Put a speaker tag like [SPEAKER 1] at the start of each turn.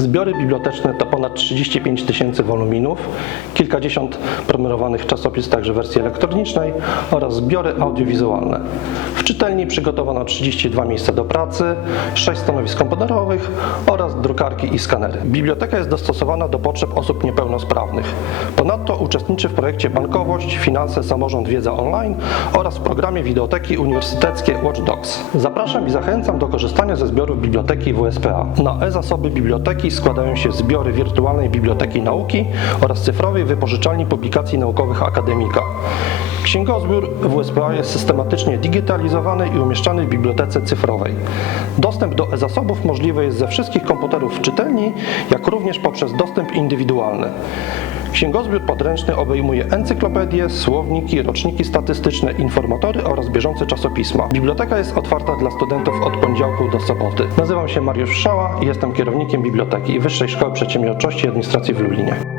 [SPEAKER 1] Zbiory biblioteczne to ponad 35 tysięcy woluminów, kilkadziesiąt prenumerowanych czasopis, także w wersji elektronicznej oraz zbiory audiowizualne. W czytelni przygotowano 32 miejsca do pracy, 6 stanowisk komputerowych oraz drukarki i skanery. Biblioteka jest dostosowana do potrzeb osób niepełnosprawnych. Ponadto uczestniczy w projekcie Bankowość, Finanse, Samorząd, Wiedza Online oraz w programie Wideoteki Uniwersyteckie Watch Dogs. Zapraszam i zachęcam do korzystania ze zbiorów Biblioteki WSPA. Na e-zasoby biblioteki składają się zbiory wirtualnej Biblioteki Nauki oraz cyfrowej wypożyczalni publikacji naukowych Akademika. Księgozbiór WSPA jest systematycznie digitalizowany i umieszczany w bibliotece cyfrowej. Dostęp do e-zasobów możliwy jest ze wszystkich komputerów w czytelni, jak również poprzez dostęp indywidualny. Księgozbiór podręczny obejmuje encyklopedie, słowniki, roczniki statystyczne, informatory oraz bieżące czasopisma. Biblioteka jest otwarta dla studentów od poniedziałku do soboty. Nazywam się Mariusz Szała i jestem kierownikiem biblioteki Wyższej Szkoły Przedsiębiorczości i Administracji w Lublinie.